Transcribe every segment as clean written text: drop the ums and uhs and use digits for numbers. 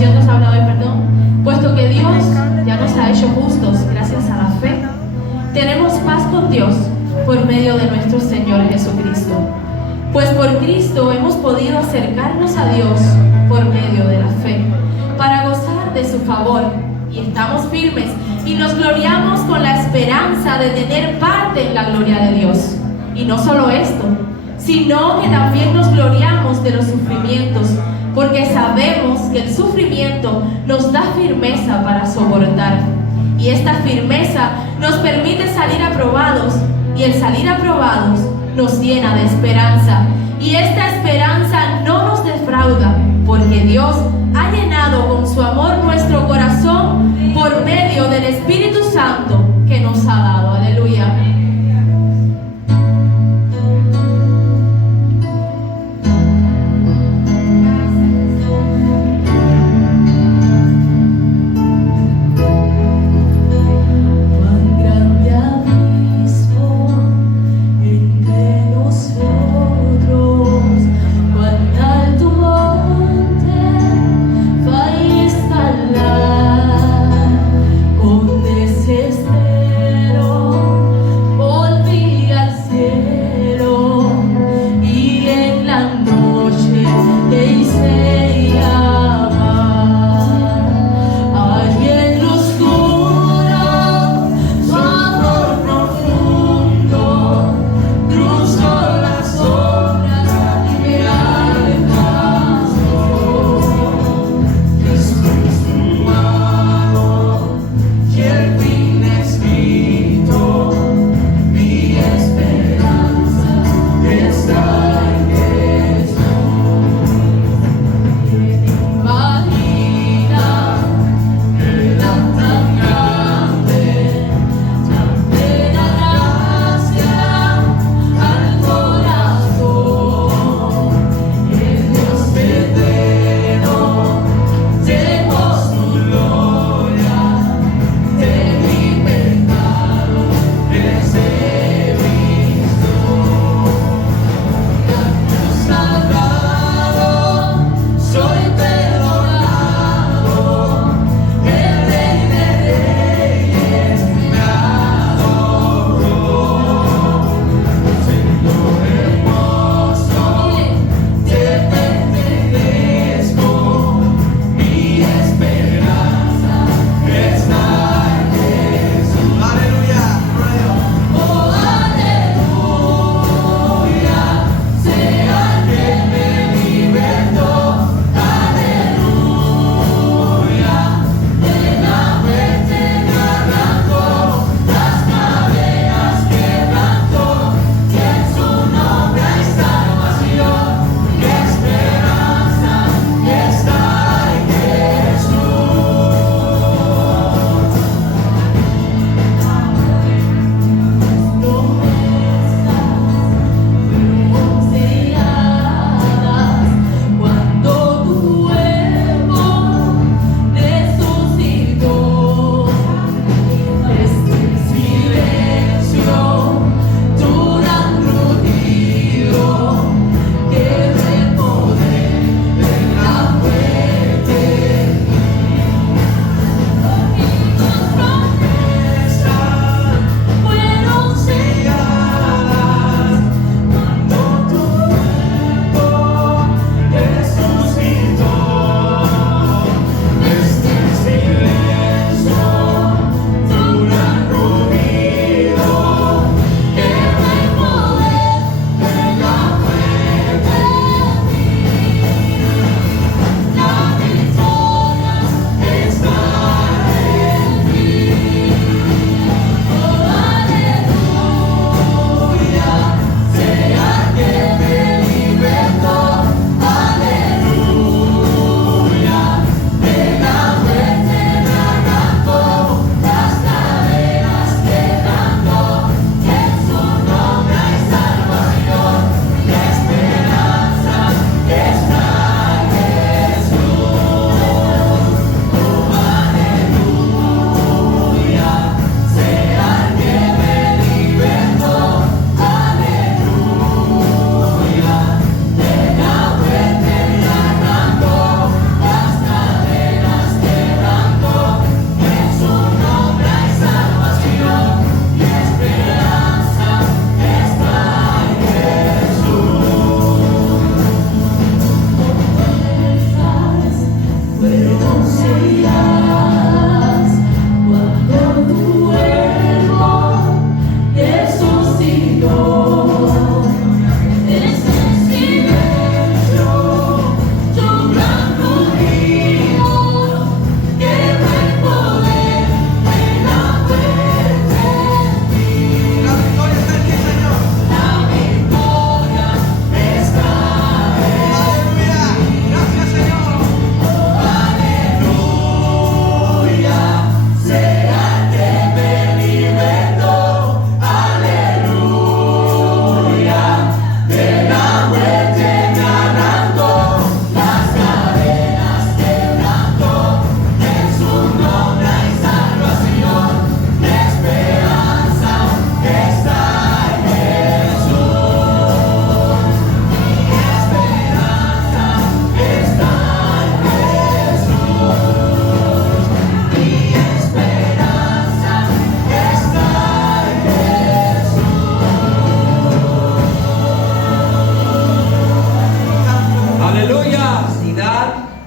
meditación nos habla hoy, puesto que Dios ya nos ha hecho justos gracias a la fe, tenemos paz con Dios por medio de nuestro Señor Jesucristo. Pues por Cristo hemos podido acercarnos a Dios por medio de la fe, para gozar de su favor, y estamos firmes y nos gloriamos con la esperanza de tener parte en la gloria de Dios. Y no solo esto, sino que también nos gloriamos de los sufrimientos, porque sabemos que el sufrimiento nos da firmeza para soportar. Y esta firmeza nos permite salir aprobados, y el salir aprobados nos llena de esperanza. Y esta esperanza no nos defrauda, porque Dios ha llenado con su amor nuestro corazón por medio del Espíritu Santo que nos ha dado. Aleluya. Cuán alto monte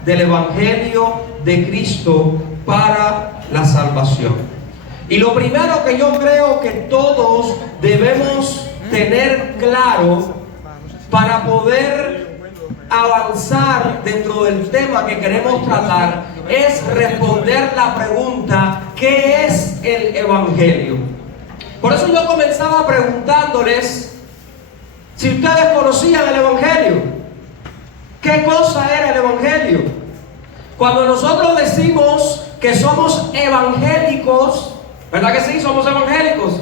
del Evangelio de Cristo para la salvación. Y lo primero que yo creo que todos debemos tener claro para poder avanzar dentro del tema que queremos tratar es responder la pregunta: ¿qué es el Evangelio? Por eso yo comenzaba preguntándoles si ustedes conocían el Evangelio. ¿Qué cosa era el Evangelio? Cuando nosotros decimos que somos evangélicos, ¿verdad que sí? Somos evangélicos.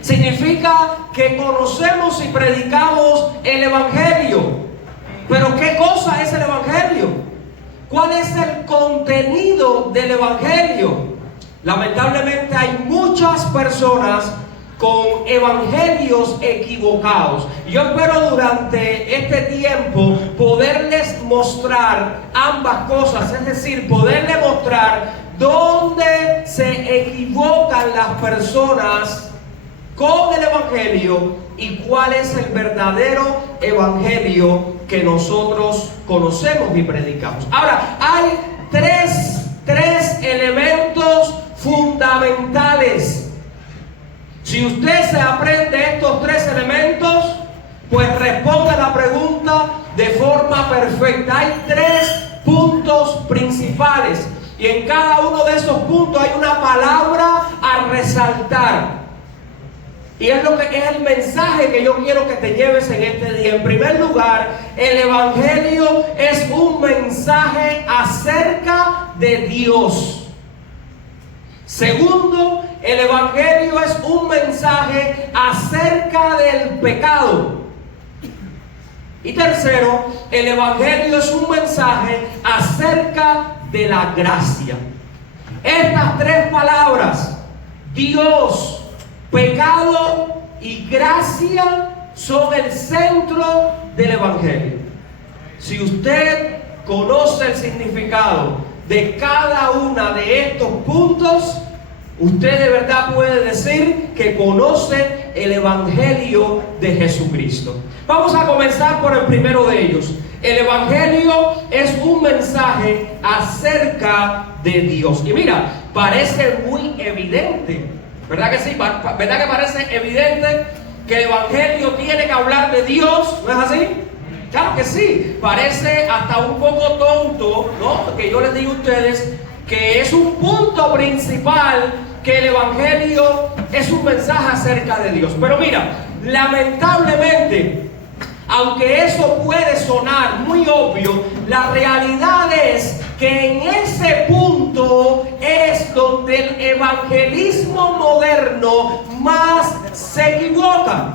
Significa que conocemos y predicamos el Evangelio. Pero ¿qué cosa es el Evangelio? ¿Cuál es el contenido del Evangelio? Lamentablemente hay muchas personas con evangelios equivocados. Yo espero durante este tiempo poderles mostrar ambas cosas, es decir, poderles mostrar dónde se equivocan las personas con el Evangelio y cuál es el verdadero Evangelio que nosotros conocemos y predicamos. Ahora, hay tres elementos fundamentales. Si usted se aprende estos tres elementos, pues responde la pregunta de forma perfecta. Hay tres puntos principales y en cada uno de esos puntos hay una palabra a resaltar. Y es lo que es el mensaje que yo quiero que te lleves en este día. En primer lugar, el Evangelio es un mensaje acerca de Dios. Segundo, el Evangelio es un mensaje acerca del pecado. Y tercero, el Evangelio es un mensaje acerca de la gracia. Estas tres palabras, Dios, pecado y gracia, son el centro del Evangelio. Si usted conoce el significado de cada una de estos puntos, usted de verdad puede decir que conoce el Evangelio de Jesucristo. Vamos a comenzar por el primero de ellos. El Evangelio es un mensaje acerca de Dios. Y mira, parece muy evidente, ¿verdad que sí? ¿Verdad que parece evidente que el Evangelio tiene que hablar de Dios? ¿No es así? Claro que sí. Parece hasta un poco tonto, ¿no? Que yo les digo a ustedes que es un punto principal que el Evangelio es un mensaje acerca de Dios. Pero mira, lamentablemente, aunque eso puede sonar muy obvio, la realidad es que en ese punto es donde el evangelismo moderno más se equivoca.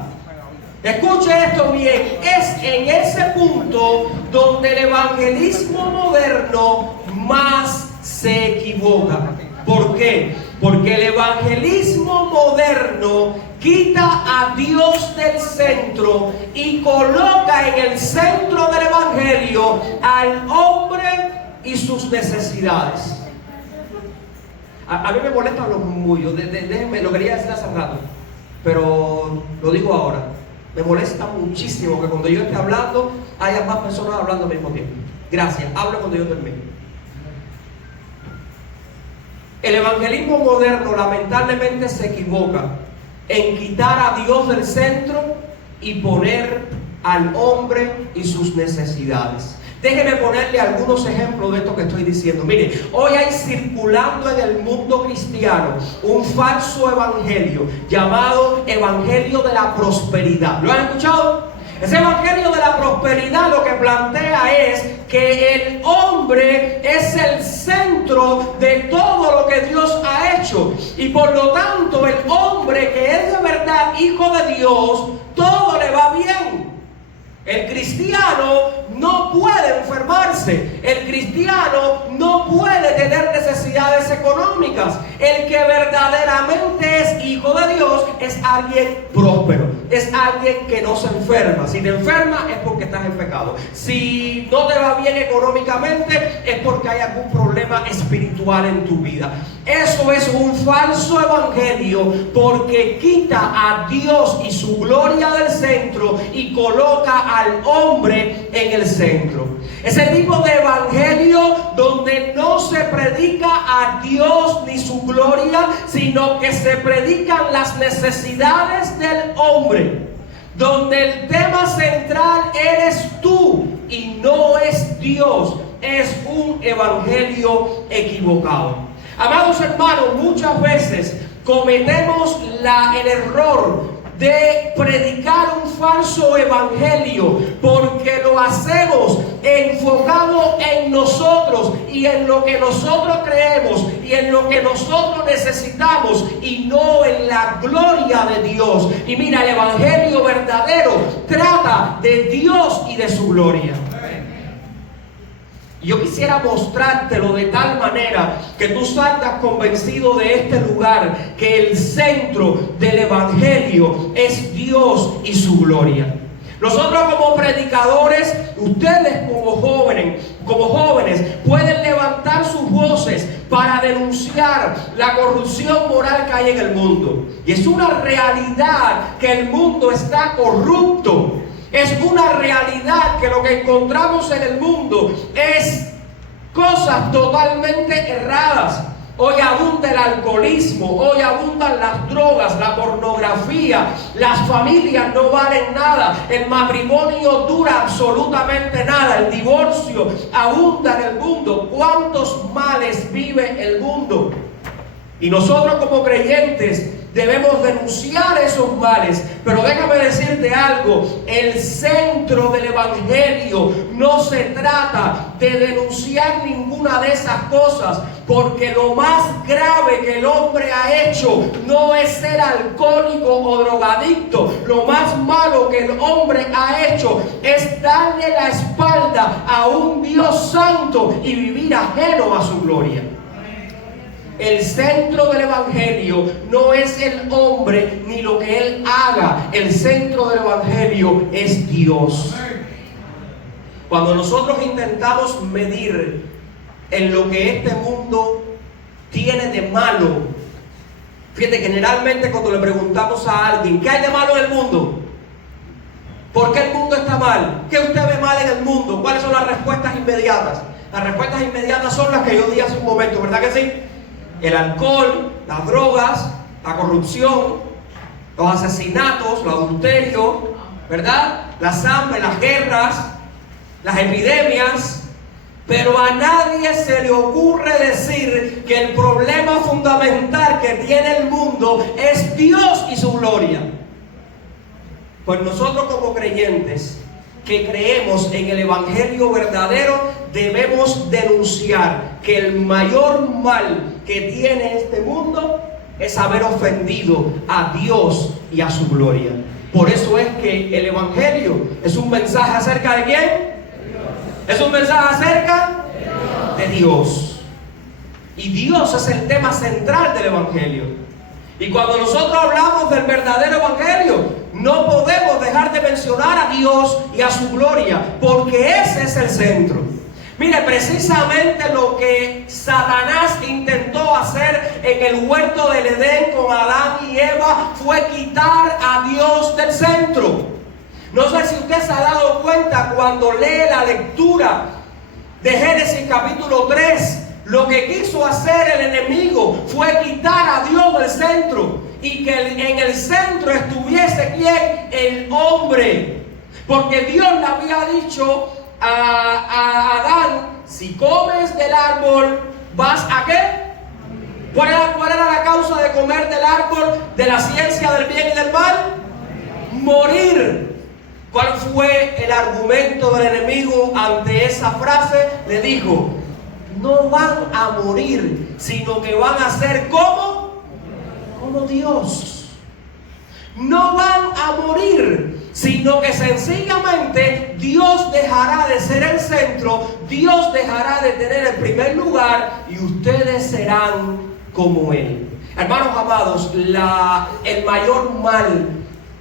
Escuche esto bien, es en ese punto donde el evangelismo moderno más se equivoca. ¿Por qué? Porque el evangelismo moderno quita a Dios del centro y coloca en el centro del evangelio al hombre y sus necesidades. A mí me molestan los murmullos. Déjenme, lo quería decir hace rato, pero lo digo ahora. Me molesta muchísimo que cuando yo esté hablando haya más personas hablando al mismo tiempo. Gracias, hablo cuando yo termine. El evangelismo moderno lamentablemente se equivoca en quitar a Dios del centro y poner al hombre y sus necesidades. Déjenme ponerle algunos ejemplos de esto que estoy diciendo. Mire, hoy hay circulando en el mundo cristiano un falso evangelio llamado evangelio de la prosperidad. ¿Lo han escuchado? Ese evangelio de la prosperidad lo que plantea es que el hombre es el centro de todo lo que Dios ha hecho. Y por lo tanto, el hombre que es de verdad hijo de Dios, todo le va bien. El cristiano no puede enfermarse. El cristiano no puede tener necesidades económicas. El que verdaderamente es hijo de Dios es alguien próspero. Es alguien que no se enferma. Si te enfermas es porque estás en pecado. Si no te va bien económicamente es porque hay algún problema espiritual en tu vida. Eso es un falso evangelio porque quita a Dios y su gloria del centro y coloca al hombre en el centro. Ese tipo de evangelio predica a Dios ni su gloria, sino que se predican las necesidades del hombre, donde el tema central eres tú y no es Dios, es un evangelio equivocado. Amados hermanos, muchas veces cometemos el error de predicar un falso evangelio, porque lo hacemos enfocado en nosotros y en lo que nosotros creemos y en lo que nosotros necesitamos, y no en la gloria de Dios. Y mira, el evangelio verdadero trata de Dios y de su gloria. Yo quisiera mostrártelo de tal manera que tú salgas convencido de este lugar, que el centro del evangelio es Dios y su gloria. Nosotros como predicadores, ustedes como jóvenes pueden levantar sus voces para denunciar la corrupción moral que hay en el mundo. Y es una realidad que el mundo está corrupto. Es una realidad que lo que encontramos en el mundo es cosas totalmente erradas. Hoy abunda el alcoholismo, hoy abundan las drogas, la pornografía, las familias no valen nada, el matrimonio dura absolutamente nada, el divorcio abunda en el mundo. ¿Cuántos males vive el mundo? Y nosotros como creyentes debemos denunciar esos males. Pero déjame decirte algo: el centro del evangelio no se trata de denunciar ninguna de esas cosas, porque lo más grave que el hombre ha hecho no es ser alcohólico o drogadicto. Lo más malo que el hombre ha hecho es darle la espalda a un Dios santo y vivir ajeno a su gloria. El centro del evangelio no es el hombre ni lo que él haga. El centro del evangelio es Dios. Cuando nosotros intentamos medir en lo que este mundo tiene de malo, fíjate, generalmente cuando le preguntamos a alguien ¿qué hay de malo en el mundo? ¿Por qué el mundo está mal? ¿Qué usted ve mal en el mundo? ¿Cuáles son las respuestas inmediatas? Las respuestas inmediatas son las que yo di hace un momento, ¿verdad que sí? El alcohol, las drogas, la corrupción, los asesinatos, los adulterios, ¿verdad? Las hambres, las guerras, las epidemias. Pero a nadie se le ocurre decir que el problema fundamental que tiene el mundo es Dios y su gloria. Pues nosotros como creyentes que creemos en el evangelio verdadero, debemos denunciar que el mayor mal que tiene este mundo es haber ofendido a Dios y a su gloria. Por eso es que el evangelio es un mensaje acerca de ¿quién? Es un mensaje acerca de Dios. Y Dios es el tema central del evangelio. Y cuando nosotros hablamos del verdadero evangelio, no podemos dejar de mencionar a Dios y a su gloria, porque ese es el centro. Mire, precisamente lo que Satanás intentó hacer en el huerto del Edén con Adán y Eva fue quitar a Dios del centro. No sé si usted se ha dado cuenta cuando lee la lectura de Génesis capítulo 3. Lo que quiso hacer el enemigo fue quitar a Dios del centro y que en el centro estuviese ¿quién? El hombre. Porque Dios le había dicho a Adán: si comes del árbol, ¿vas a qué? ¿Cuál era la causa de comer del árbol de la ciencia del bien y del mal? Morir. ¿Cuál fue el argumento del enemigo ante esa frase? Le dijo: no van a morir, sino que van a ser como Dios. No van a morir, sino que sencillamente Dios dejará de ser el centro, Dios dejará de tener el primer lugar y ustedes serán como Él. Hermanos amados, el mayor mal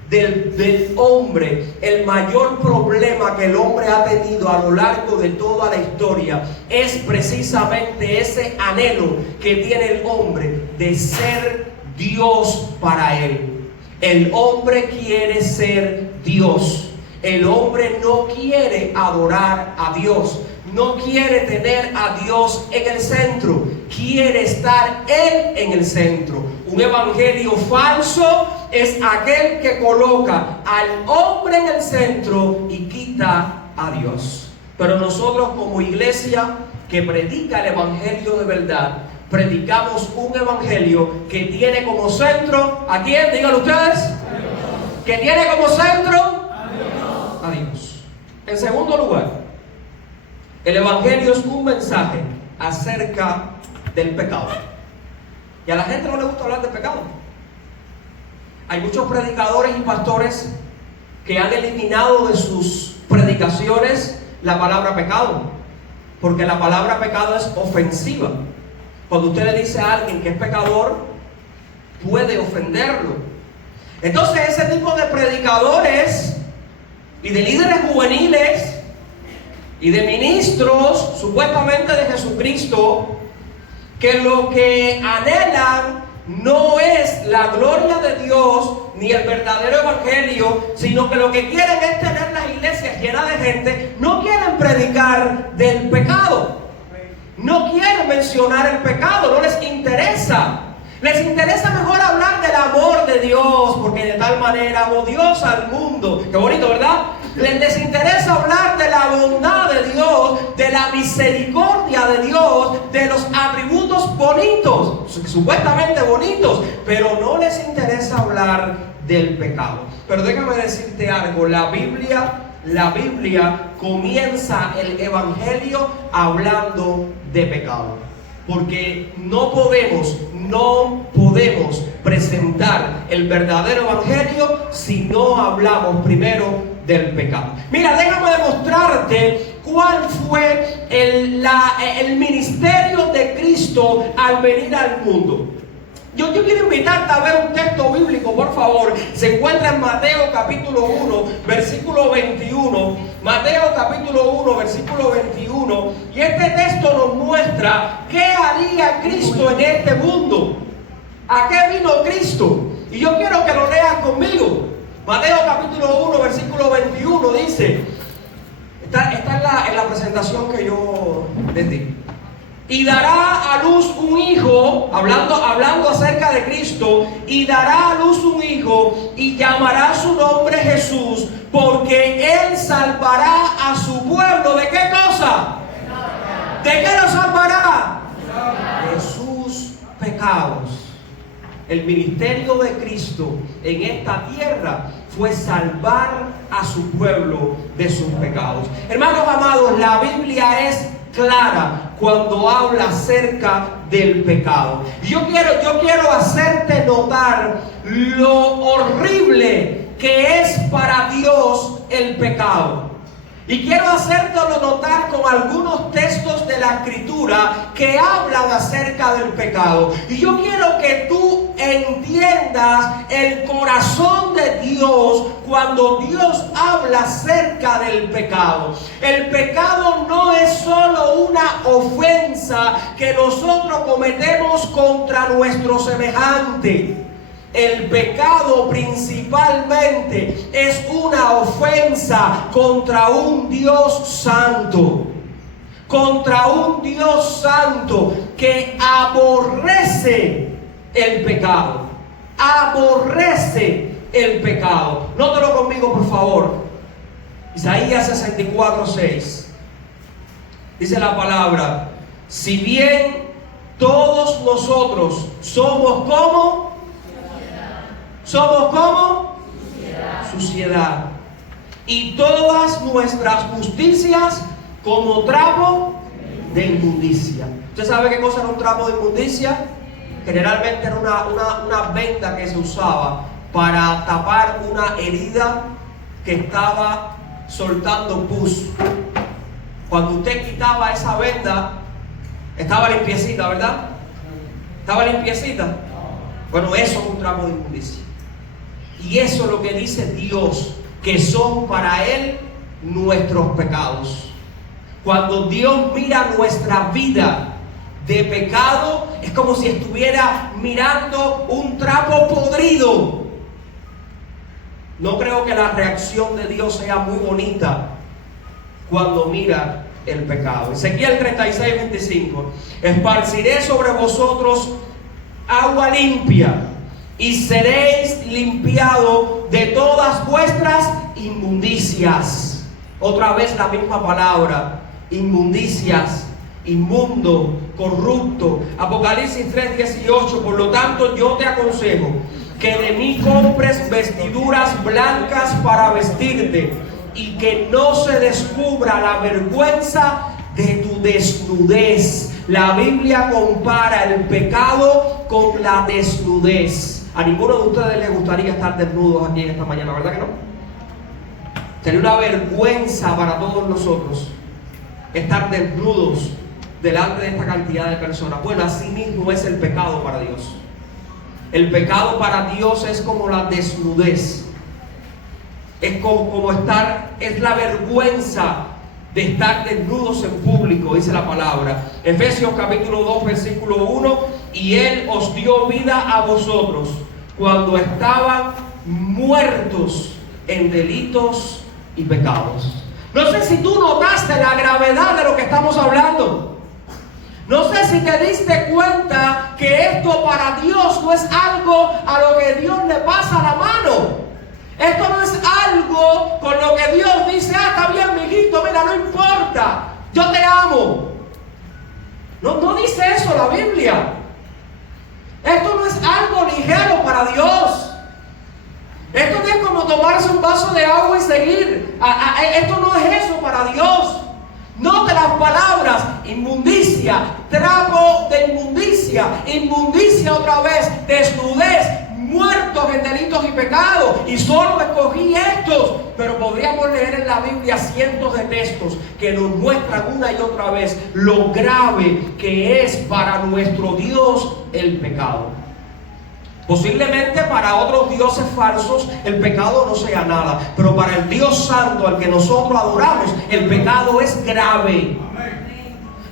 del hombre, el mayor problema que el hombre ha tenido a lo largo de toda la historia es precisamente ese anhelo que tiene el hombre de ser Dios para él. El hombre quiere ser Dios. El hombre no quiere adorar a Dios. no quiere tener a Dios en el centro, quiere estar Él en el centro. Un evangelio falso es aquel que coloca al hombre en el centro y quita a Dios. Pero nosotros como iglesia que predica el evangelio de verdad, predicamos un evangelio que tiene como centro, ¿a quién? Díganlo ustedes. Que tiene como centro a Dios. En segundo lugar, el evangelio es un mensaje acerca del pecado. Y a la gente no le gusta hablar de pecado. Hay muchos predicadores y pastores que han eliminado de sus predicaciones la palabra pecado, porque la palabra pecado es ofensiva. Cuando usted le dice a alguien que es pecador, puede ofenderlo. Entonces ese tipo de predicadores y de líderes juveniles y de ministros supuestamente de Jesucristo, que lo que anhelan no es la gloria de Dios ni el verdadero evangelio, sino que lo que quieren es tener las iglesias llenas de gente, no quieren predicar del pecado, no quieren mencionar el pecado, no les interesa. Les interesa mejor hablar del amor de Dios, porque de tal manera amó Dios al mundo. Qué bonito, ¿verdad? Les interesa hablar de la bondad de Dios, de la misericordia de Dios, de los atributos bonitos, supuestamente bonitos, pero no les interesa hablar del pecado. Pero déjame decirte algo, la Biblia comienza el evangelio hablando de pecado. Porque no podemos presentar el verdadero evangelio si no hablamos primero del pecado. Mira, déjame demostrarte cuál fue el ministerio de Cristo al venir al mundo. Yo quiero invitarte a ver un texto bíblico, por favor. Se encuentra en Mateo capítulo 1, versículo 21. Mateo capítulo 1, versículo 21. Y este texto nos muestra qué haría Cristo en este mundo. ¿A qué vino Cristo? Y yo quiero que lo leas conmigo. Mateo capítulo 1, versículo 21 dice, está en la presentación que yo les di. Y dará a luz un hijo, hablando acerca de Cristo, y dará a luz un hijo, y llamará su nombre Jesús, porque él salvará a su pueblo. ¿De qué cosa? ¿De qué lo salvará? De sus pecados. El ministerio de Cristo en esta tierra fue salvar a su pueblo de sus pecados. Hermanos amados, la Biblia es clara cuando habla acerca del pecado. Yo quiero hacerte notar lo horrible que es para Dios el pecado. Y quiero hacértelo notar con algunos textos de la Escritura que hablan acerca del pecado. Y yo quiero que tú entiendas el corazón de Dios cuando Dios habla acerca del pecado. El pecado no es solo una ofensa que nosotros cometemos contra nuestro semejante. El pecado principalmente es una ofensa contra un Dios santo. Contra un Dios santo que aborrece el pecado. Aborrece el pecado. Nótalo conmigo, por favor. Isaías 64:6. Dice la palabra: si bien todos nosotros somos como suciedad, y todas nuestras justicias como trapo de inmundicia. ¿Usted sabe qué cosa era un trapo de inmundicia? Generalmente era una venda que se usaba para tapar una herida que estaba soltando pus. Cuando usted quitaba esa venda, estaba limpiecita, ¿verdad? ¿Estaba limpiecita? Bueno, eso es un trapo de inmundicia. Y eso es lo que dice Dios, que son para Él nuestros pecados. Cuando Dios mira nuestra vida de pecado, es como si estuviera mirando un trapo podrido. No creo que la reacción de Dios sea muy bonita cuando mira el pecado. Ezequiel 36:25. Esparciré sobre vosotros agua limpia y seréis limpiados de todas vuestras inmundicias. Otra vez la misma palabra, inmundicias, inmundo, corrupto. Apocalipsis 3:18. Por lo tanto, yo te aconsejo que de mí compres vestiduras blancas para vestirte, y que no se descubra la vergüenza de tu desnudez. La Biblia compara el pecado con la desnudez. A ninguno de ustedes les gustaría estar desnudos aquí en esta mañana, ¿verdad que no? Sería una vergüenza para todos nosotros estar desnudos delante de esta cantidad de personas. Bueno, así mismo es el pecado para Dios. El pecado para Dios es como la desnudez. Es como estar, es la vergüenza de estar desnudos en público, dice la palabra. Efesios capítulo 2, versículo 1. Y Él os dio vida a vosotros cuando estaban muertos en delitos y pecados. No sé si tú notaste la gravedad de lo que estamos hablando. No sé si te diste cuenta que esto para Dios no es algo a lo que Dios le pasa la mano. Esto no es algo con lo que Dios dice: está bien, mijito, mira, no importa, yo te amo. No dice eso la Biblia. Esto no es algo ligero para Dios. Esto no es como tomarse un vaso de agua y seguir. Esto no es eso para Dios. Note las palabras: inmundicia, trapo de inmundicia, inmundicia otra vez, desnudez, muertos en delitos y pecados. Y solo escogí estos, pero podríamos leer en la Biblia cientos de textos que nos muestran una y otra vez lo grave que es para nuestro Dios el pecado. Posiblemente para otros dioses falsos el pecado no sea nada, pero para el Dios santo al que nosotros adoramos, el pecado es grave.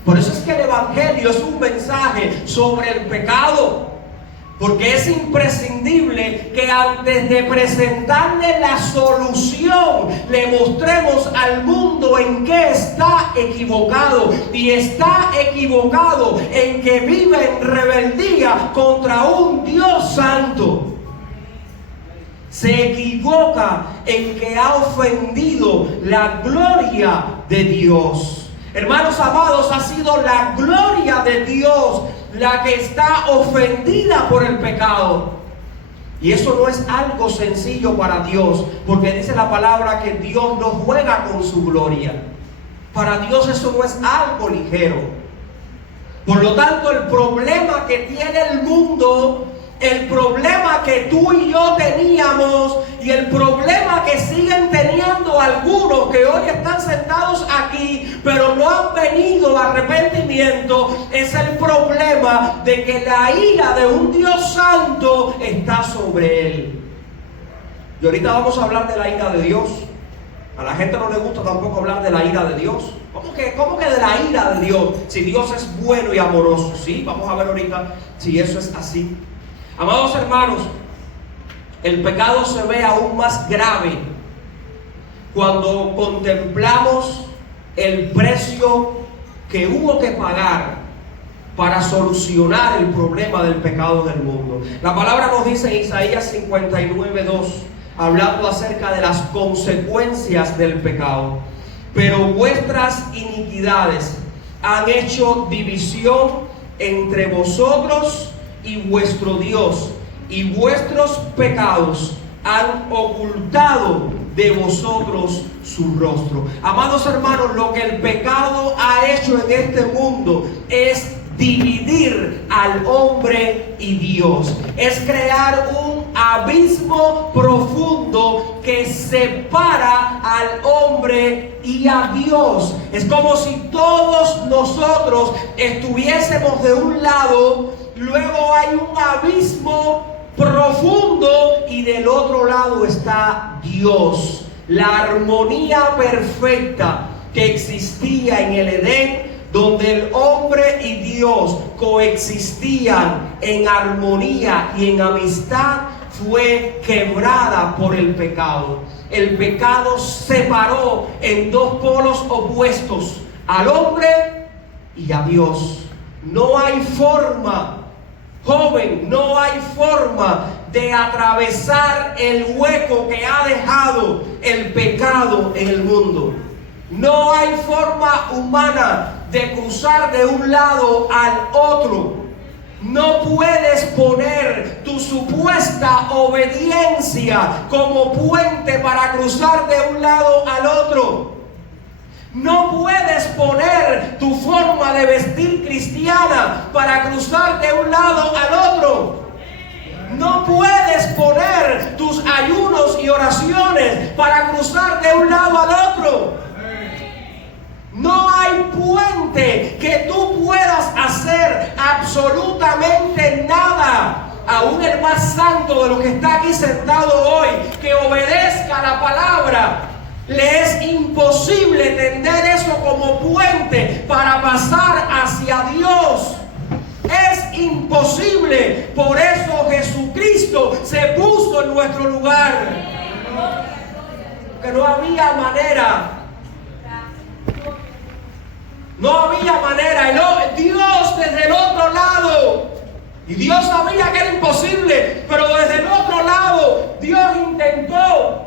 Por eso es que el Evangelio es un mensaje sobre el pecado, porque es imprescindible que antes de presentarle la solución, le mostremos al mundo en qué está equivocado. Y está equivocado en que vive en rebeldía contra un Dios santo. Se equivoca en que ha ofendido la gloria de Dios. Hermanos amados, ha sido la gloria de Dios la que está ofendida por el pecado. Y eso no es algo sencillo para Dios, porque dice la palabra que Dios no juega con su gloria. Para Dios eso no es algo ligero. Por lo tanto, el problema que tiene el mundo, el problema que tú y yo teníamos, y el problema que siguen teniendo algunos que hoy están sentados aquí, pero no han venido a arrepentimiento, es el problema de que la ira de un Dios santo está sobre él. Y ahorita vamos a hablar de la ira de Dios. A la gente no le gusta tampoco hablar de la ira de Dios. ¿Cómo que de la ira de Dios? Si Dios es bueno y amoroso. Sí, vamos a ver ahorita si eso es así. Amados hermanos, el pecado se ve aún más grave cuando contemplamos el precio que hubo que pagar para solucionar el problema del pecado del mundo. La palabra nos dice en Isaías 59:2, hablando acerca de las consecuencias del pecado: pero vuestras iniquidades han hecho división entre vosotros y vuestro Dios, y vuestros pecados han ocultado de vosotros su rostro. Amados hermanos, lo que el pecado ha hecho en este mundo es dividir al hombre y Dios. Es crear un abismo profundo que separa al hombre y a Dios. Es como si todos nosotros estuviésemos de un lado, luego hay un abismo profundo y del otro lado está Dios. La armonía perfecta que existía en el Edén, donde el hombre y Dios coexistían en armonía y en amistad, fue quebrada por el pecado. El pecado separó en dos polos opuestos al hombre y a Dios. No hay forma, joven, no hay forma de atravesar el hueco que ha dejado el pecado en el mundo. No hay forma humana de cruzar de un lado al otro. No puedes poner tu supuesta obediencia como puente para cruzar de un lado al otro. No puedes poner tu forma de vestir cristiana para cruzar de un lado al otro. No puedes poner tus ayunos y oraciones para cruzar de un lado al otro. No hay puente que tú puedas hacer absolutamente nada. Aún el más santo de los que está aquí sentado hoy, que obedezca la palabra, le es imposible tender eso como puente para pasar hacia Dios. Es imposible. Por eso Jesucristo se puso en nuestro lugar. Que no había manera. No había manera. Dios desde el otro lado. Y Dios sabía que era imposible. Pero desde el otro lado, Dios intentó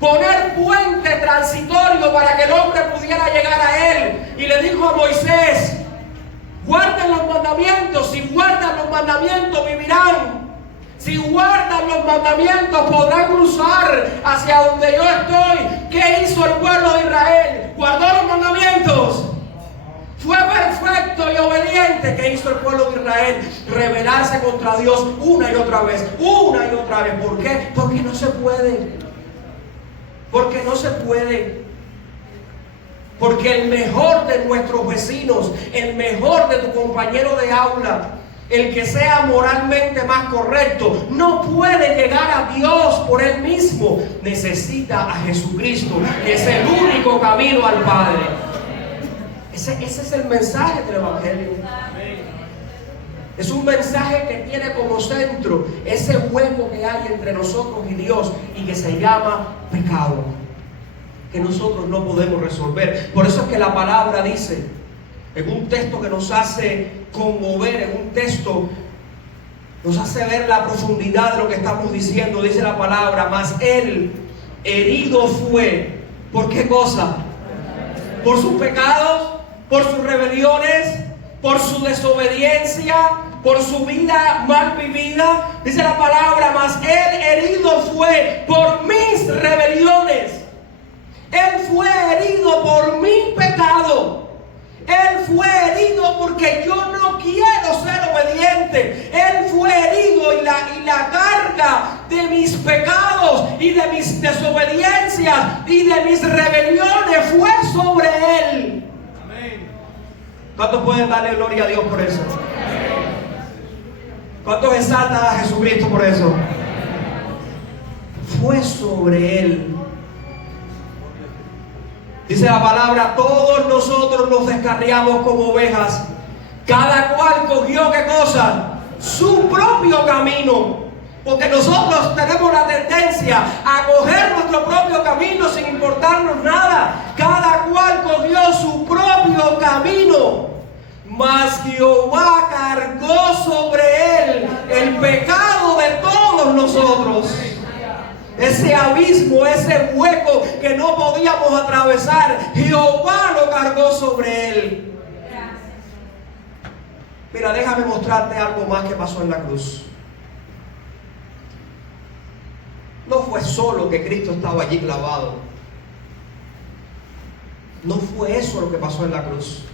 poner puente transitorio para que el hombre pudiera llegar a él. Y le dijo a Moisés: guarden los mandamientos. Si guardan los mandamientos, vivirán. Si guardan los mandamientos, podrán cruzar hacia donde yo estoy. ¿Qué hizo el pueblo de Israel? Guardó los mandamientos. Fue perfecto y obediente. ¿Qué hizo el pueblo de Israel? Rebelarse contra Dios una y otra vez. Una y otra vez. ¿Por qué? Porque no se puede. Porque no se puede. Porque el mejor de nuestros vecinos, el mejor de tu compañero de aula, el que sea moralmente más correcto, no puede llegar a Dios por él mismo. Necesita a Jesucristo, que es el único camino al Padre. Ese es el mensaje del Evangelio. Es un mensaje que tiene como centro ese hueco que hay entre nosotros y Dios y que se llama pecado, que nosotros no podemos resolver. Por eso es que la palabra dice, en un texto que nos hace conmover, en un texto nos hace ver la profundidad de lo que estamos diciendo, dice la palabra: mas él herido fue. ¿Por qué cosa? Por sus pecados, por sus rebeliones, por su desobediencia, por su vida mal vivida. Dice la palabra: mas él herido fue por mis rebeliones. Él fue herido por mi pecado. Él fue herido porque yo no quiero ser obediente. Él fue herido y la carga de mis pecados y de mis desobediencias y de mis rebeliones fue sobre él. ¿Cuántos pueden darle gloria a Dios por eso? ¿Cuántos exaltan a Jesucristo por eso? Fue sobre él. Dice la palabra: todos nosotros nos descarriamos como ovejas, cada cual cogió ¿qué cosa? Su propio camino. Porque nosotros tenemos la tendencia a coger nuestro propio camino sin importarnos nada. Cada cual cogió su propio camino. Mas Jehová cargó sobre él el pecado de todos nosotros. Ese abismo, ese hueco que no podíamos atravesar, Jehová lo cargó sobre él. Mira, déjame mostrarte algo más que pasó en la cruz. No fue solo que Cristo estaba allí clavado. No fue eso lo que pasó en la cruz.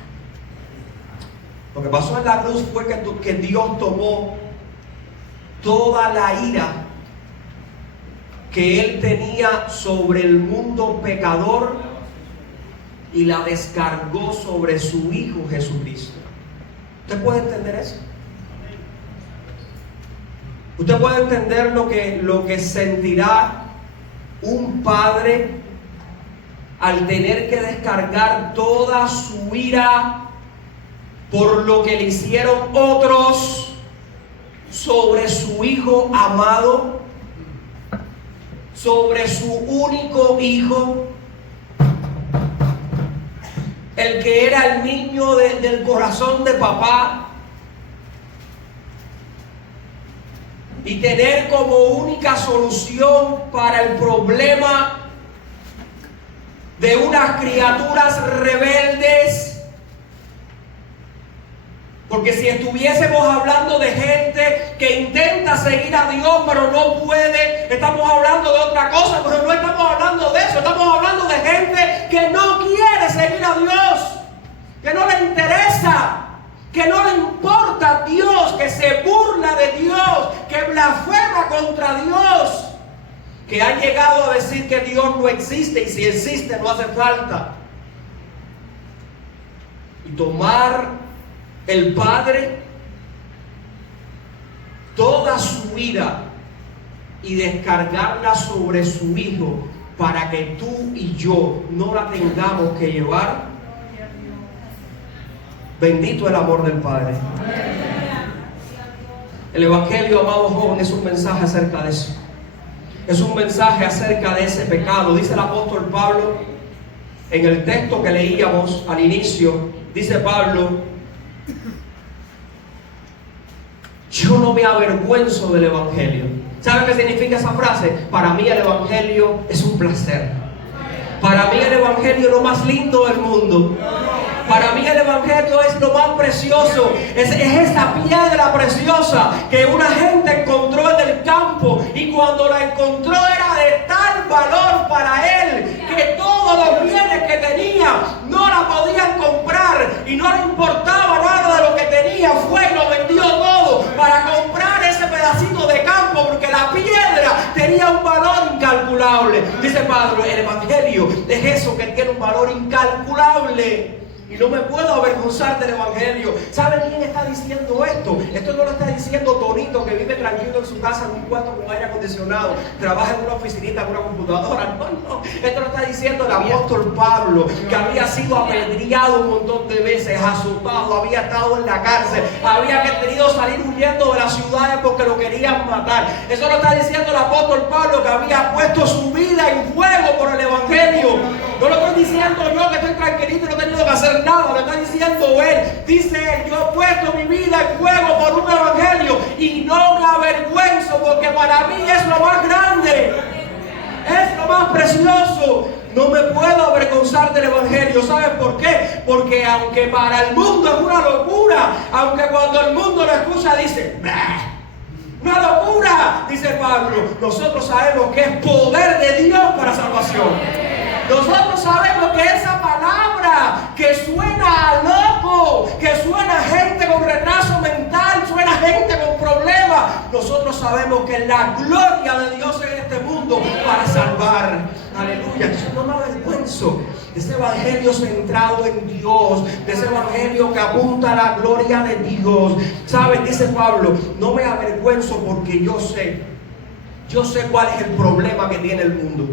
Lo que pasó en la cruz fue que Dios tomó toda la ira que Él tenía sobre el mundo pecador y la descargó sobre su Hijo Jesucristo. ¿Usted puede entender eso? ¿Usted puede entender lo que sentirá un padre al tener que descargar toda su ira por lo que le hicieron otros sobre su Hijo amado, sobre su único Hijo? el que era el niño del corazón de papá, y tener como única solución para el problema de unas criaturas rebeldes. Porque si estuviésemos hablando de gente que intenta seguir a Dios pero no puede, estamos hablando de otra cosa, pero no estamos hablando de eso. Estamos hablando de gente que no quiere seguir a Dios, que no le interesa, que no le importa Dios, que se burla de Dios, que blasfema contra Dios, que han llegado a decir que Dios no existe y si existe no hace falta. Y tomar el Padre toda su ira y descargarla sobre su Hijo para que tú y yo no la tengamos que llevar. Bendito el amor del Padre. El Evangelio, amados jóvenes, es un mensaje acerca de eso. Es un mensaje acerca de ese pecado. Dice el apóstol Pablo en el texto que leíamos al inicio. Dice Pablo: yo no me avergüenzo del Evangelio. ¿Sabe qué significa esa frase? Para mí el Evangelio es un placer. Para mí el Evangelio es lo más lindo del mundo. Para mí el Evangelio es lo más precioso. Es esa piedra preciosa que una gente encontró en el campo, y cuando la encontró era de tal valor para él que todos los bienes que tenía no la podían comprar, y no le importaba nada de lo que tenía. Fue y lo vendió todo para comprar ese pedacito de campo, porque la piedra tenía un valor incalculable. Dice Pablo: el Evangelio es eso que tiene un valor incalculable. Y no me puedo avergonzar del Evangelio. ¿Saben quién está diciendo esto? Esto no lo está diciendo Tonito, que vive tranquilo en su casa en un cuarto con aire acondicionado, trabaja en una oficinita, en una computadora. No. Esto lo está diciendo el apóstol Pablo, que había sido apedreado un montón de veces, azotado, había estado en la cárcel, había querido salir huyendo de las ciudades porque lo querían matar. Eso lo está diciendo el apóstol Pablo, que había puesto su vida en juego por el Evangelio. No lo estoy diciendo yo, que estoy tranquilito y no he tenido que hacer nada. Lo está diciendo él. Dice él: yo he puesto mi vida en juego por un Evangelio y no me avergüenzo, porque para mí es lo más grande, es lo más precioso. No me puedo avergonzar del Evangelio. ¿Sabes por qué? Porque aunque para el mundo es una locura, aunque cuando el mundo lo escucha dice: ¡bah! ¡Una locura!, dice Pablo, nosotros sabemos que es poder de Dios para salvación. Nosotros sabemos que esa palabra que suena a loco, que suena a gente con retraso mental, suena a gente con problemas, nosotros sabemos que es la gloria de Dios en este mundo para salvar. Aleluya. Yo no me avergüenzo de ese Evangelio centrado en Dios, de ese Evangelio que apunta a la gloria de Dios. ¿Sabes? Dice Pablo: no me avergüenzo porque yo sé cuál es el problema que tiene el mundo.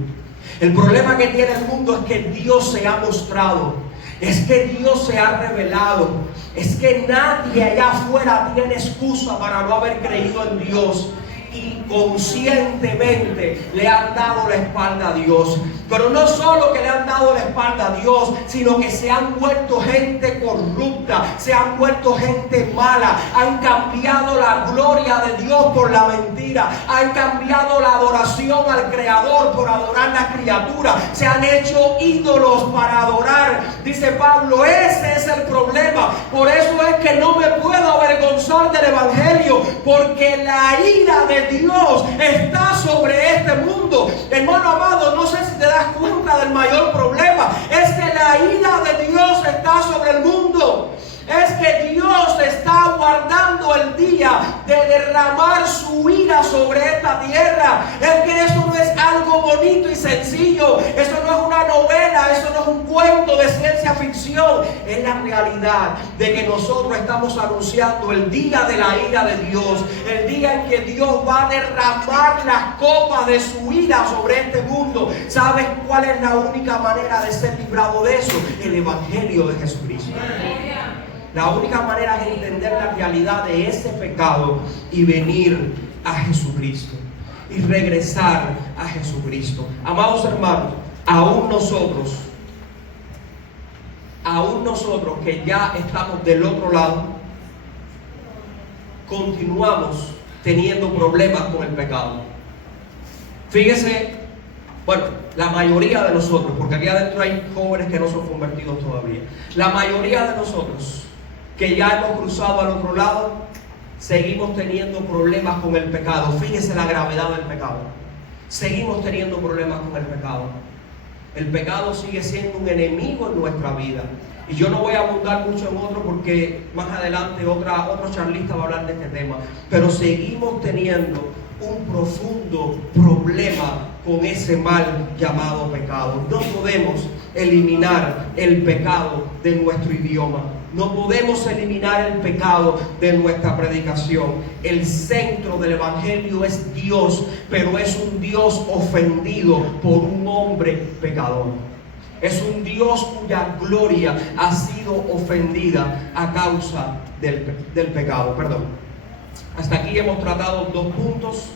El problema que tiene el mundo es que Dios se ha mostrado, es que Dios se ha revelado, es que nadie allá afuera tiene excusa para no haber creído en Dios. Y conscientemente le han dado la espalda a Dios. Pero no solo que le han dado la espalda a Dios, sino que se han vuelto gente corrupta, se han vuelto gente mala, han cambiado la gloria de Dios por la mentira, han cambiado la adoración al Creador por adorar la criatura, se han hecho ídolos para adorar. Dice Pablo: ese es el problema. Por eso es que no me puedo avergonzar del Evangelio, porque la ira de Dios está sobre este mundo. Hermano amado, no sé si te das cuenta del mayor problema. Es que la ira de Dios está sobre el mundo. Es que Dios está aguardando el día de derramar su ira sobre esta tierra. Es que eso no es algo bonito y sencillo. Eso no es una novela, eso no es un cuento de ciencia ficción. Es la realidad de que nosotros estamos anunciando el día de la ira de Dios. El día en que Dios va a derramar las copas de su ira sobre este mundo. ¿Sabes cuál es la única manera de ser librado de eso? El Evangelio de Jesucristo. La única manera es entender la realidad de ese pecado y venir a Jesucristo y regresar a Jesucristo. Amados hermanos, aún nosotros aún nosotros que ya estamos del otro lado, continuamos teniendo problemas con el pecado. Fíjese, bueno, la mayoría de nosotros, porque aquí adentro hay jóvenes que no son convertidos todavía, la mayoría de nosotros que ya hemos cruzado al otro lado, seguimos teniendo problemas con el pecado. Fíjese la gravedad del pecado. Seguimos teniendo problemas con el pecado. El pecado sigue siendo un enemigo en nuestra vida. Y yo no voy a abundar mucho en otro porque más adelante otro charlista va a hablar de este tema. Pero seguimos teniendo un profundo problema con ese mal llamado pecado. No podemos eliminar el pecado de nuestro idioma. No podemos eliminar el pecado de nuestra predicación. El centro del evangelio es Dios, pero es un Dios ofendido por un hombre pecador. Es un Dios cuya gloria ha sido ofendida a causa del pecado. Perdón. Hasta aquí hemos tratado 2 puntos.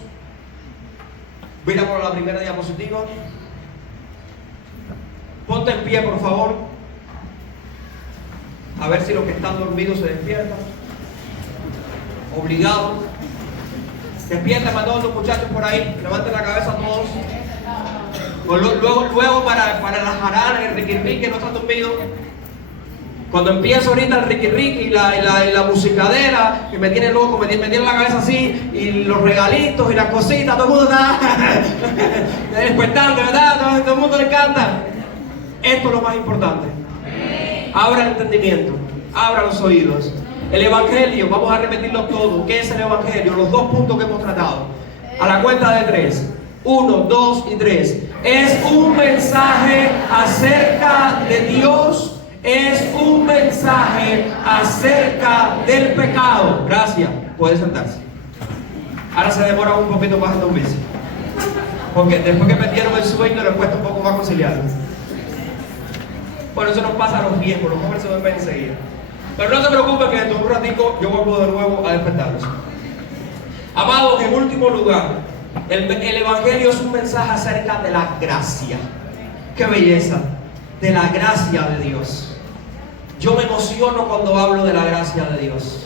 Mira por la primera diapositiva. Ponte en pie, por favor. A ver si los que están dormidos se despiertan. Obligados. Despierten a todos los muchachos por ahí. Levanten la cabeza a todos. Luego para la jarana, el riquirriqui, que no están dormidos. Cuando empiezo ahorita el riquirriqui y la musicadera, que me tiene loco, me tiene la cabeza así, y los regalitos y las cositas, todo el mundo está despertando, ¿verdad? Todo el mundo le encanta. Esto es lo más importante. Abra el entendimiento, abra los oídos. El evangelio, vamos a repetirlo todo. ¿Qué es el evangelio? Los 2 puntos que hemos tratado. A la cuenta de 3. 1, 2 y 3. Es un mensaje acerca de Dios. Es un mensaje acerca del pecado. Gracias. Puede sentarse. Ahora se demora un poquito más en dormirse, porque después que metieron el sueño les cuesta un poco más conciliarlo. Bueno, eso nos pasa a los viejos, los jóvenes se duermen enseguida. Pero no se preocupen que dentro de un ratico yo vuelvo de nuevo a despertarlos. Amados, en último lugar, el evangelio es un mensaje acerca de la gracia. ¡Qué belleza! De la gracia de Dios. Yo me emociono cuando hablo de la gracia de Dios.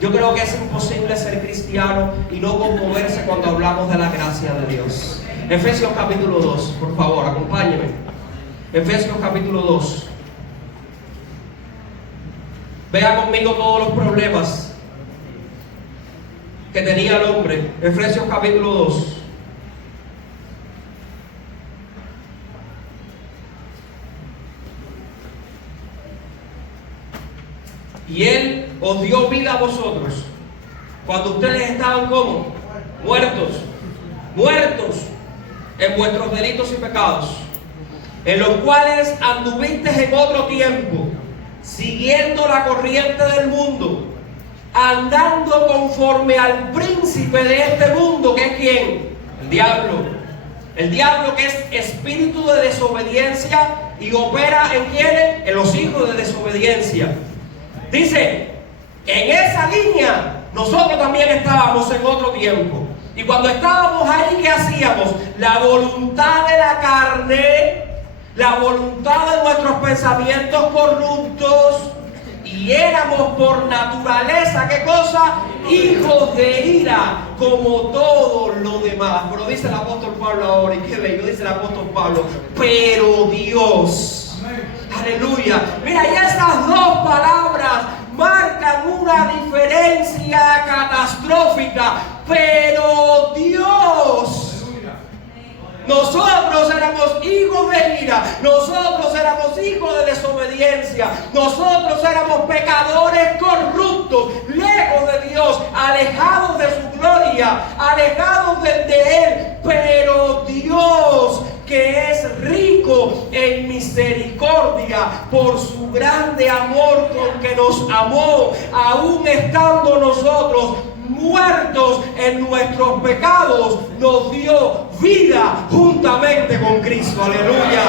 Yo creo que es imposible ser cristiano y no conmoverse cuando hablamos de la gracia de Dios. Efesios capítulo 2, por favor, acompáñenme. Efesios capítulo 2. Vea conmigo todos los problemas que tenía el hombre. Efesios capítulo 2. Y Él os dio vida a vosotros cuando ustedes estaban como muertos en vuestros delitos y pecados, en los cuales anduvisteis en otro tiempo, siguiendo la corriente del mundo, andando conforme al príncipe de este mundo, que es ¿quién? El diablo. El diablo, que es espíritu de desobediencia y opera en ¿quiénes? En los hijos de desobediencia. Dice, en esa línea nosotros también estábamos en otro tiempo. Y cuando estábamos ahí, ¿qué hacíamos? La voluntad de la carne, la voluntad de nuestros pensamientos corruptos, y éramos por naturaleza, ¿qué cosa? Hijos de ira, como todo lo demás. Pero dice el apóstol Pablo ahora, y qué bello, dice el apóstol Pablo, pero Dios. Aleluya. Mira, y esas 2 palabras marcan una diferencia catastrófica. Pero Dios. Nosotros éramos hijos de ira, nosotros éramos hijos de desobediencia, nosotros éramos pecadores corruptos, lejos de Dios, alejados de su gloria, alejados de Él. Pero Dios, que es rico en misericordia, por su grande amor con que nos amó, aún estando nosotros muertos en nuestros pecados, nos dio vida juntamente con Cristo. Aleluya.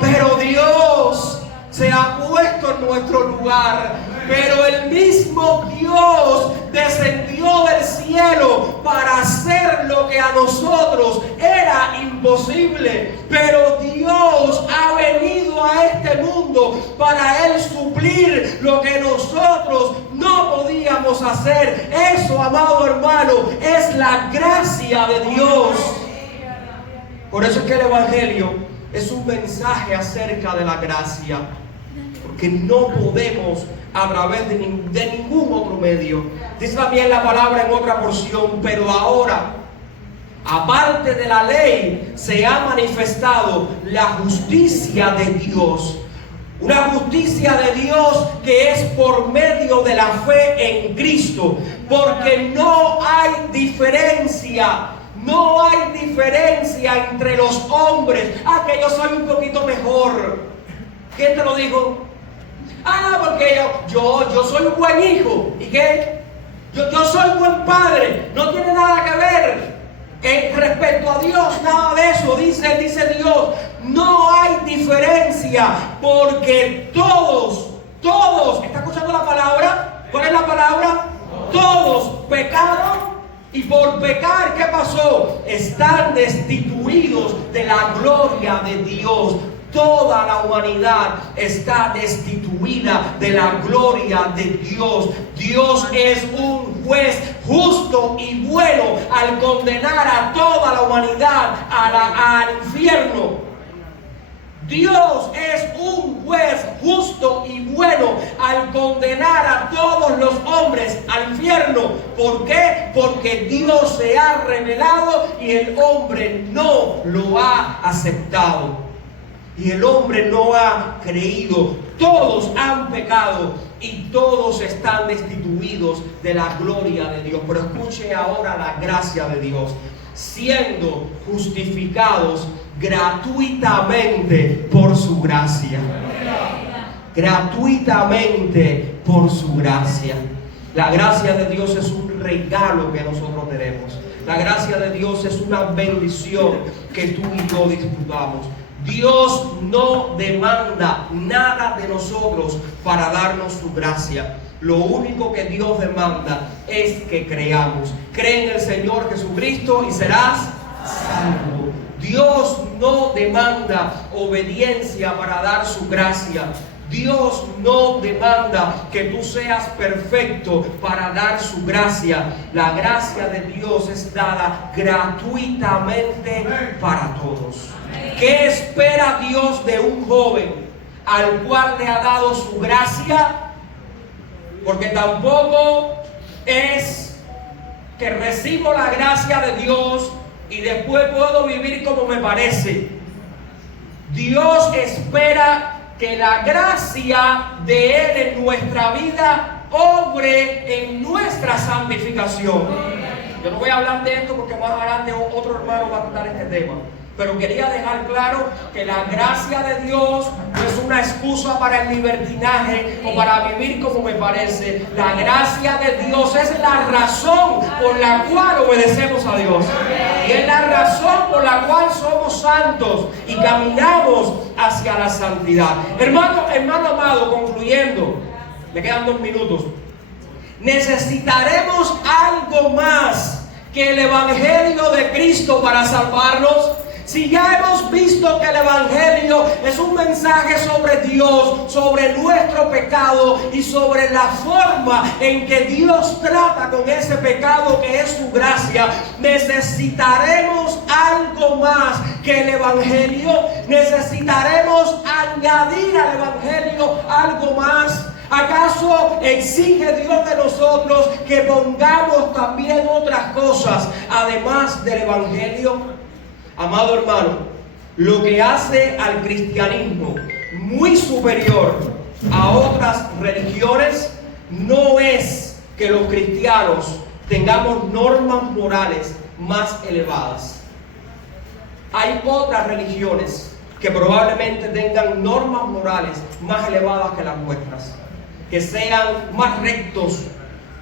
Pero Dios se ha puesto en nuestro lugar. Pero el mismo Dios descendió del cielo cielo para hacer lo que a nosotros era imposible. Pero Dios ha venido a este mundo para Él suplir lo que nosotros no podíamos hacer. Eso, amado hermano, es la gracia de Dios. Por eso es que el Evangelio es un mensaje acerca de la gracia. Porque no podemos a través de ningún otro medio. Dice también la palabra en otra porción: pero ahora, aparte de la ley, se ha manifestado la justicia de Dios. Una justicia de Dios que es por medio de la fe en Cristo. Porque no hay diferencia. No hay diferencia entre los hombres. Que yo soy un poquito mejor. ¿Quién te lo dijo? Porque yo soy un buen hijo. ¿Y qué? Yo soy buen padre. No tiene nada que ver respecto a Dios, nada de eso. Dice Dios, no hay diferencia, porque todos, ¿está escuchando la palabra? ¿Cuál es la palabra? Todos pecaron, y por pecar, ¿qué pasó? Están destituidos de la gloria de Dios. Toda la humanidad está destituida de la gloria de Dios. Dios es un juez justo y bueno al condenar a toda la humanidad al infierno. Dios es un juez justo y bueno al condenar a todos los hombres al infierno. ¿Por qué? Porque Dios se ha revelado y el hombre no lo ha aceptado. Y el hombre no ha creído. Todos han pecado y todos están destituidos de la gloria de Dios. Pero escuche ahora la gracia de Dios. Siendo justificados gratuitamente por su gracia. Gratuitamente por su gracia. La gracia de Dios es un regalo que nosotros tenemos. La gracia de Dios es una bendición que tú y yo disfrutamos. Dios no demanda nada de nosotros para darnos su gracia. Lo único que Dios demanda es que creamos. Cree en el Señor Jesucristo y serás salvo. Dios no demanda obediencia para dar su gracia. Dios no demanda que tú seas perfecto para dar su gracia. La gracia de Dios es dada gratuitamente para todos. ¿Qué espera Dios de un joven al cual le ha dado su gracia? Porque tampoco es que recibo la gracia de Dios y después puedo vivir como me parece. Dios espera que la gracia de Él en nuestra vida obre en nuestra santificación. Yo no voy a hablar de esto porque más adelante otro hermano va a tratar este tema. Pero quería dejar claro que la gracia de Dios no es una excusa para el libertinaje o para vivir como me parece. La gracia de Dios es la razón por la cual obedecemos a Dios. Y es la razón por la cual somos santos y caminamos hacia la santidad. Hermano amado, concluyendo, me quedan 2 minutos. Necesitaremos algo más que el Evangelio de Cristo para salvarnos. Si ya hemos visto que el Evangelio es un mensaje sobre Dios, sobre nuestro pecado y sobre la forma en que Dios trata con ese pecado que es su gracia, necesitaremos algo más que el Evangelio. Necesitaremos añadir al Evangelio algo más. ¿Acaso exige Dios de nosotros que pongamos también otras cosas además del Evangelio? Amado hermano, lo que hace al cristianismo muy superior a otras religiones no es que los cristianos tengamos normas morales más elevadas. Hay otras religiones que probablemente tengan normas morales más elevadas que las nuestras, que sean más rectos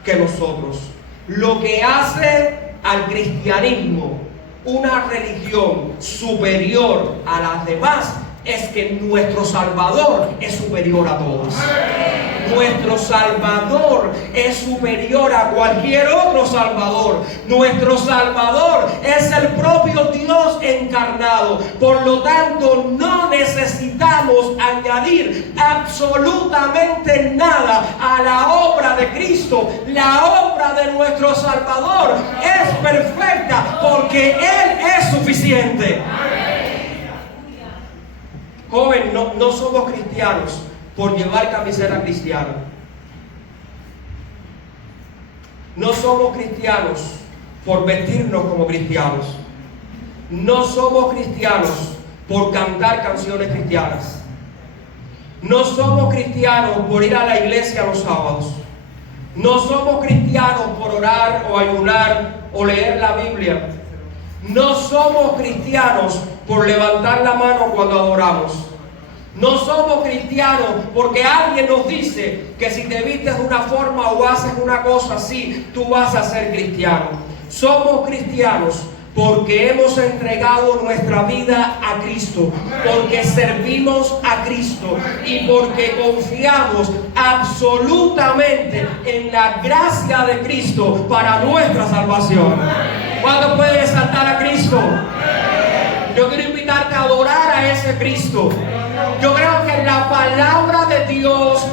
que nosotros. Lo que hace al cristianismo una religión superior a las demás es que nuestro Salvador es superior a todos. Nuestro Salvador es superior a cualquier otro Salvador. Nuestro Salvador es el propio Dios encarnado. Por lo tanto, no necesitamos añadir absolutamente nada a la obra de Cristo. La obra de nuestro Salvador es perfecta porque Él es suficiente. Joven, no somos cristianos por llevar camiseta cristiana. No somos cristianos por vestirnos como cristianos. No somos cristianos por cantar canciones cristianas. No somos cristianos por ir a la iglesia los sábados. No somos cristianos por orar o ayunar o leer la Biblia. No somos cristianos por levantar la mano cuando adoramos. No somos cristianos porque alguien nos dice que si te vistes de una forma o haces una cosa así, tú vas a ser cristiano. Somos cristianos porque hemos entregado nuestra vida a Cristo, porque servimos a Cristo y porque confiamos absolutamente en la gracia de Cristo para nuestra salvación. ¿Cuándo puedes exaltar a Cristo? Yo quiero invitarte a adorar a ese Cristo. Yo creo que la palabra de Dios,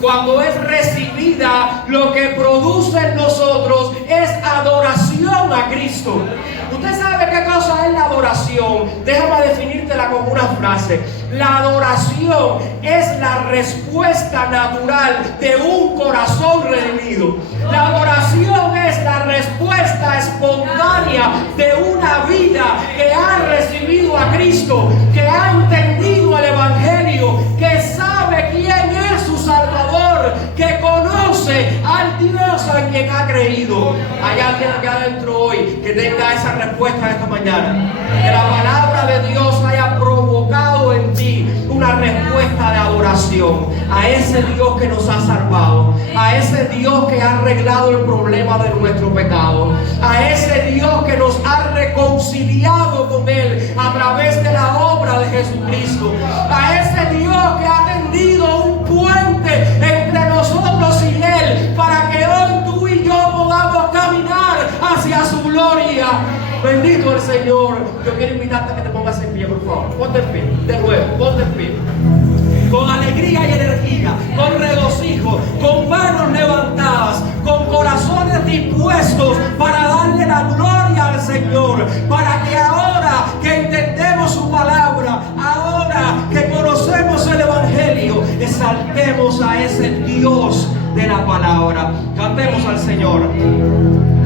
cuando es recibida, lo que produce en nosotros es adoración a Cristo. ¿Usted sabe qué cosa es la adoración? Déjame definírtela con una frase. La adoración es la respuesta natural de un corazón redimido. La adoración es la respuesta espontánea de una vida que ha recibido a Cristo, que ha entendido el Evangelio, que sabe quién es su Salvador, que conoce al Dios en quien ha creído. Hay alguien acá adentro hoy que tenga esa respuesta esta mañana. Que la palabra de Dios haya provocado en ti una respuesta de adoración a ese Dios que nos ha salvado, a ese Dios que ha arreglado el problema de nuestro pecado, a ese Dios que nos ha reconciliado con Él a través de la obra de Jesucristo, a ese Dios que ha tendido un puente entre nosotros y Él para que hoy tú y yo podamos caminar hacia su gloria. Bendito el Señor. Yo quiero invitarte a que te pongas en pie, por favor. Ponte en pie, de nuevo, ponte en pie. Con alegría y energía, con regocijo, con manos levantadas, con corazones dispuestos para darle la gloria al Señor, para que ahora que entendemos su palabra, ahora que conocemos el Evangelio, exaltemos a ese Dios de la palabra. Cantemos al Señor.